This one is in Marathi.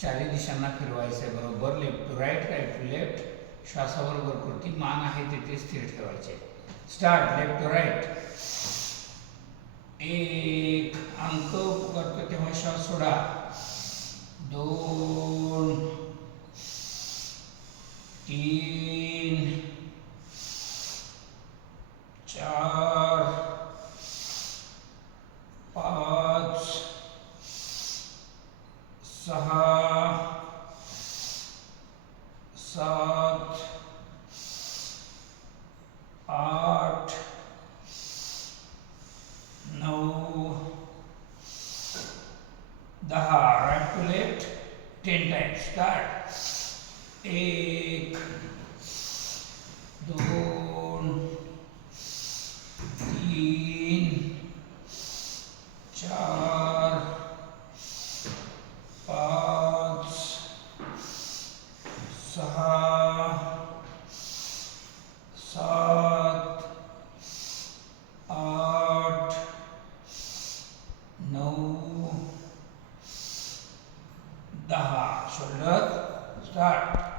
चारी दिशांना फिरवायचं आहे बरोबर. Left to right, right to left. श्वासाबरोबर कृती. मान आहे तिथे स्थिर ठेवायचे. स्टार्ट. Left to right. एक अंक करतो तेव्हा श्वास सोडा. 2 3 4 5 6 7 8 9 10. Right to left 10 times. Start. 1 2 3 4 5 6 7 8 9 10. Shoulder. Start.